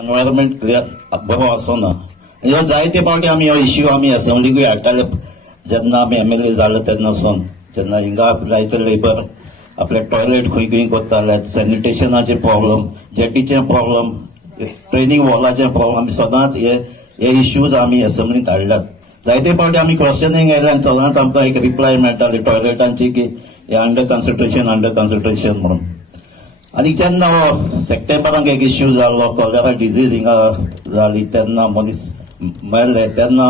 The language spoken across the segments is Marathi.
एनवायरमेंट क्लियर बरो आसना ह्यो जायते फावटी आमी हो इश्यू आमी असेंब्लीकूय हाडटाले जेन्ना आमी MLA जाले तेन्नासून जेन्ना हिंगा जायते लेबर आपले टॉयलेट खंय खंय करताले सॅनिटेशनाचे प्रॉब्लम जेटीचे प्रॉब्लम ट्रेनिंग वॉलाचे प्रॉब्लम आमी सदांच हे इश्यूज आमी असेंब्लीत हाडल्यात जायते फावटी आमी क्वेश्चनिंग येयले आनी सदांच आमकां एक रिप्लाय मेळटाली टॉयलेटांची की हे अंडर कन्सन्ट्रेशन म्हणून आनी जेन्ना हो सप्टेंबराक एक इश्यू जाल्लो कॉलेरा डिजीज हिंगा जाली तेन्ना मनीस मेल्ले तेन्ना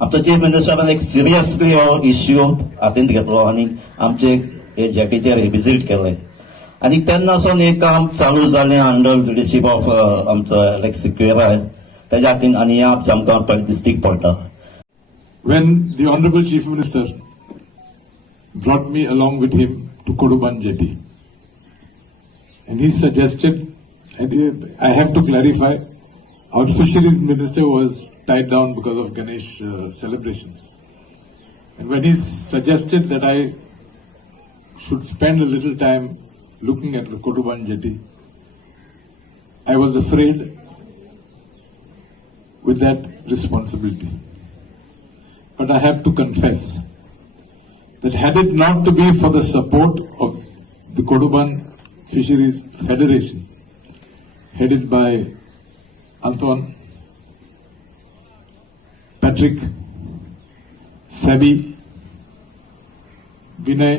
आमचो चीफ मिनिस्टरान एक सिरियसली हो इश्यू हातींत घेतलो आनी आमचे हे जेटीचेर विजीट केले आनी तेन्नासून एक काम चालू जालें अंडर लिडरशीप ऑफ आमचो एलेक्स सिक्वेरा तेज्या हातीन आनी हे आमकां दिश्टीक पडटा. When the Honorable Chief Minister brought me along with him to Koduban jetty, and he suggested, and I have to clarify, our fisheries minister was tied down because of Ganesh celebrations. And when he suggested that I should spend a little time looking at the Koduban jetty, I was afraid with that responsibility. But I have to confess that had it not to be for the support of the Koduban Fisheries Federation, headed by Antoine, Patrick, Sabi, Vinay,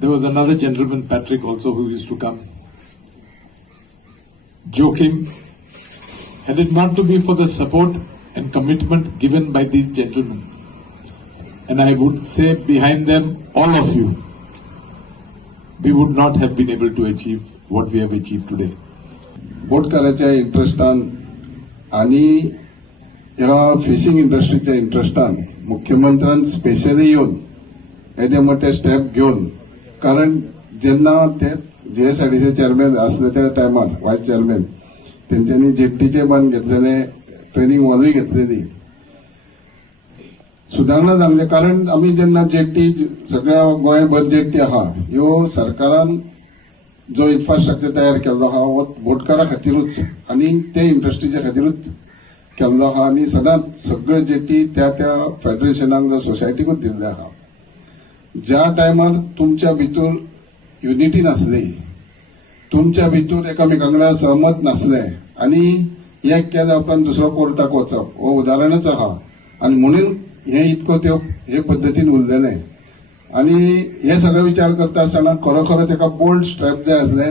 there was another gentleman, Patrick, also who used to come, Joachim, had it not to be for the support and commitment given by these gentlemen, and I would say behind them, all of you, we would not have been able to achieve what we have achieved today. बोटकाराच्या इंटरेस्टान आणि ह्या फिशिंग इंडस्ट्रीच्या इंटरेस्टान मुख्यमंत्र्यान स्पेशली येवन येदे मोठे स्टेप घेवन कारण जेन्ना ते JSIDC चेअरमॅन असले त्या टायमार व्हायस चेअरमॅन तेंच्यांनी जेट्टीचे बांद घेतलेले ट्रेनिंग वॉलूय घेतलेली सुदारणा जाल्ले कारण आमी जेन्ना जेट्टी सगळ्या गोंयभर जेट्टी आहा ह्यो सरकारान जो इन्फ्रास्ट्रक्चर तयार केल्लो आहा हो बोटकारा खातीरूच आनी ते इंडस्ट्रीच्या खातीरूच केल्लो आहा आनी सदांच सगळे जेट्टी त्या फेडरेशनाक जो सोसायटीकूच दिल्ले आहा ज्या टायमार तुमच्या भितर युनिटी नासली तुमच्या भितर एकामेका वांगडा सहमत नासले आनी एक केल्या उपरांत दुसरो कोर्टाक वचप हो उदाहरणच आहा आनी म्हणून हे इतको त्यो हे पद्दतीन उरलेले आनी हे सगळे विचार करता आसतना खरोखरच एका बोल्ड स्टेप जाय आसले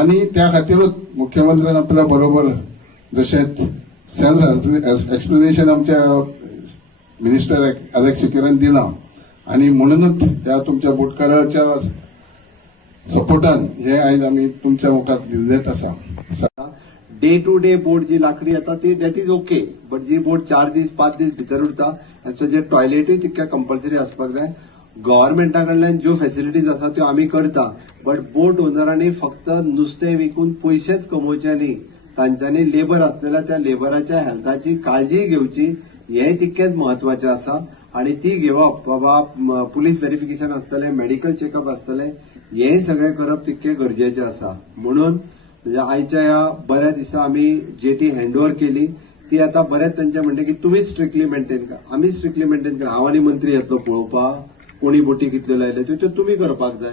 आनी त्या खातीरूच मुख्यमंत्र्यान आपल्या बरोबर जशें सेल्फ एक्सप्लेनेशन आमच्या मिनिस्टर एलेक्स सिक्वेरान दिलां आनी म्हणूनच ह्या तुमच्या बोटकाराच्या सपोर्टान हे आयज आमी तुमच्या मुखार दिल्लेच आसा. डे टू डे बोट जी लाकडी येता ती दॅट इज ओके बट जी बोट 4 दीस 5 दीस भितर उरता सो जे टॉयलेटूय तितक्या कंपल्सरी आसपाक जाय. गव्हर्नमेंटा कडल्यान ज्यो फॅसिलिटीज आसा त्यो आमी करता बट बोट ओनरांनी फक्त नुस्तें विकून पयशेच कमोवचे न्ही तांच्यांनी लेबर आसलेल्या त्या लेबराच्या हेल्थाची काळजी घेवची हेय तितकेच म्हत्वाचें आसा आनी ती घेवप बाबा पुलीस व्हेरिफिकेशन आसतलें मेडिकल चेकअप आसतलें हेय सगळें करप तितकें गरजेचें आसा. म्हणून म्हणजे आयच्या ह्या बऱ्या दिसा आमी जेटी हँडओव्हर केली ती आता बरेच तांचे म्हणते की तुम्हीच स्ट्रिक्टली मेंटेन करा आमी स्ट्रिक्टली मेंटेन करा हांव आनी मंत्री येतलो पळोवपाक कोणी बोटी कितल्यो लायल्यो त्यो तुमी करपाक जाय.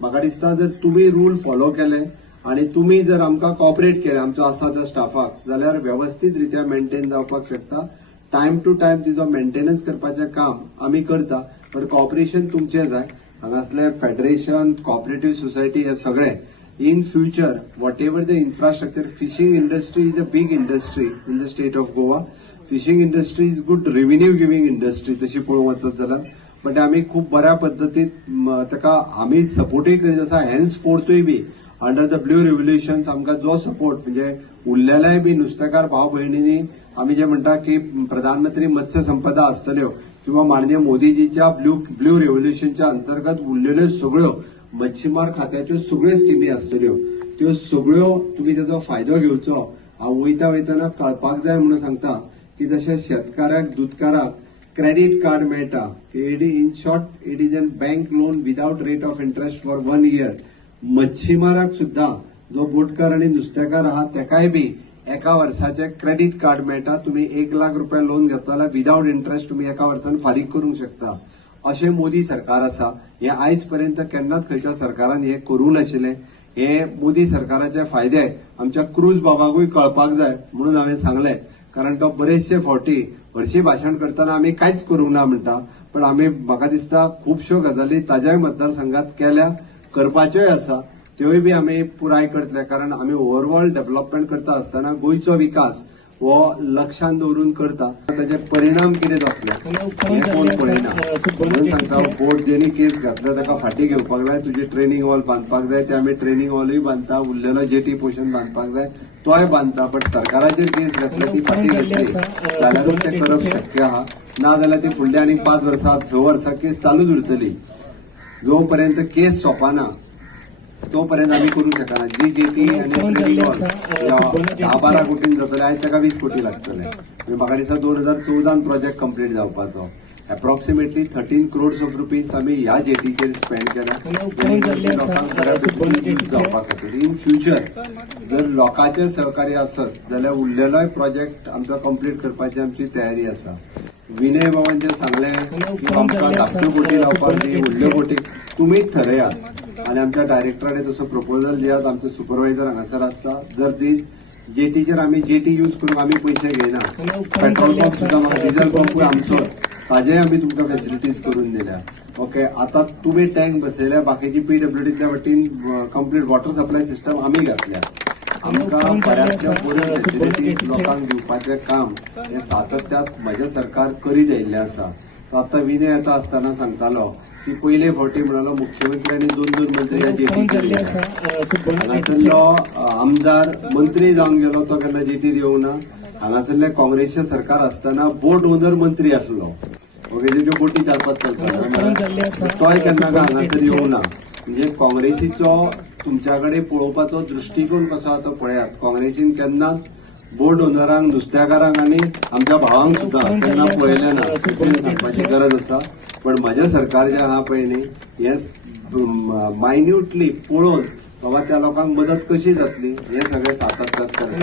म्हाका दिसता जर तुमी रूल फॉलो केले आनी तुमी जर आमकां कॉपरेट केले आमचो आसा त्या स्टाफाक जाल्यार व्यवस्थीत रित्या मेंटेन जावपाक शकता. टायम टू टायम तिजो मेंटेनन्स करपाचें काम आमी करता बट कॉपरेशन तुमचें जाय. हांगासले फेडरेशन कॉपरेटिव्ह सोसायटी हे सगळे in future whatever the infrastructure fishing industry is a big industry in the state of Goa. Fishing industry is good revenue giving industry तशी पळोवंक वचत जाल्यार बट आमी खूब बऱ्या पद्दतीन ताका आमी सपोर्टूय करीत आसा हेन्स फोर्थूय बी अंडर द ब्ल्यू रेव्होल्युशन्स आमकां जो सपोर्ट म्हणजे उरलेल्याय बी नुस्तेकार भाव भयणींनी आमी जे म्हणटा की प्रधानमंत्री मत्स्य संपदा आसतल्यो किंवा माननीय मोदीजीच्या ब्ल्यू रेव्होल्युशनच्या अंतर्गत उरलेल्यो सगळ्यो मच्छीमार खात्याच्यो सगळ्यो स्किमी आसतल्यो त्यो सगळ्यो तुम्ही त्याचा फायदो घेवचो. हांव वयतना कळपाक जाय म्हणून सांगता की जशें शेतकाराक दुधकाराक क्रेडिट कार्ड मेळटा in short it is a bank loan without rate of interest for 1 year मच्छीमाराक सुद्धा जो बोटकार आणि नुस्तेकार आहात तेकाय बी एका वर्साचे क्रेडिट कार्ड मेळटा. तुम्ही 1 लाख रुपया लोन घेतलो जाल्यार विदाउट इंटरेस्ट तुम्ही एका वर्सान फारीक करूंक शकता. अशें मोदी सरकार आसा. हे आयज पर्यंत केन्नाच खंयच्या सरकारान हे करूं नाशिल्ले. हे मोदी सरकाराचे फायदे आमच्या क्रूज बाबाकूय कळपाक जाय म्हणून हांवें सांगलें. कारण तो बरेचशे फावटी हरशी भाशण करतना आमी कांयच करूंक ना म्हणटा, पण आमी म्हाका दिसता खुबश्यो गजाली ताज्याय मतदारसंघात केल्या, करपाच्योय आसा. त्योय बी आमी पुराय करतले. कारण आमी ओव्हरऑल डेव्हलपमेंट करता आसतना गोंयचो विकास हो लक्षांत दवरून करता. ताचे परिणाम कितें जातले हे कोण पळयना. म्हणून सांगता बोर्ड जेणी केस घातल्या ताका फाटी घेवपाक जाय. तुजी ट्रेनिंग हॉल बांदपाक जाय ते आमी ट्रेनिंग हॉलूय बांदता. उरलेलो जेटी पोर्शन बांदपाक जाय तोय बांदता. पण सरकाराचेर केस घातल्या ती फाटी घेतली जाल्यारूच ते करप शक्य आहा. ना जाल्यार ती फुडली आनीक 5 वर्सां 6 वर्सां केस चालूच उरतली. जो पर्यंत केस सोंपना तोपर्यंत आम्ही करू शकना. जी जेटी आणि ट्रेनिंग हॉल 10-12 कोटीन जातले आयज ताका 20 कोटी लागतले. म्हाका दिसता 2014 प्रोजेक्ट कंप्लीट जावपाचो. अप्रॉक्सिमेटली 13 crores ऑफ रुपीज आमी ह्या जेटीचेर स्पेंड केला. लोकांक बऱ्यापैकी यूज जावपा खातीर. इन फ्युचर जर लोकांचे सहकार्य आसत जाल्यार उरलेलोय प्रोजेक्ट आमचो कंप्लीट करपाची आमची तयारी आसा. विनय बाबान जे सांगलें की आमकां धाकट्यो बोटी लावपाक दी, व्हडल्यो बोटी तुमीच ठरयात. आणि आमच्या डायरेक्टराने तसो प्रपोजल दियात. आमचे सुपरवायझर हांगासर आसता. जर ती जेटीचेर आमी जेटी यूज करूंक आमी पयशे घेयना. पेट्रोल पंप सुद्दां म्हाका डिझल पंपूय आमचो ताजेय आमी तुमकां फेसिलिटीज करून दिल्या. ओके, आता तुमी टँक बसयल्या. बाकीची PWDच्या वतीन कंप्लीट वॉटर सप्लाय सिस्टम आमी घातल्या. आमकां बऱ्याचशा बऱ्यो फेसिलिटीज लोकांक दिवपाचें काम हे सातत्यात म्हजें सरकार करीत आयिल्लें आसा. तो आतां विनय येता आसतना सांगतालो की पयले फावटी म्हणालो मुख्यमंत्र्यांनी 2 मंत्री ह्या जेटीचेर गेले. हांगासरलो आमदार मंत्री जावन गेलो तो केन्ना जेटीर येवंक ना. हांगासरले काँग्रेसचे सरकार आसतना बोट ओनर मंत्री आसलो. ओके, ज्यो बोटी 4-5 चलताल्यो तोय केन्ना हांगासर येवंक ना. म्हणजे काँग्रेसीचो तुमच्या कडेन पळोवपाचो दृश्टिकोन कसो आसा तो पळयात. काँग्रेसीन केन्नाच बोट ओनरांक, नुस्तेकारांक आनी आमच्या भावांक सुद्दां केन्ना पळयलें ना. सांगपाची गरज आसा. पण म्हजें सरकार जें आहा पळय न्ही हें मायन्युटली पळोवन बाबा त्या लोकांक मदत कशी जातली हे सगळें सातत्यात करता.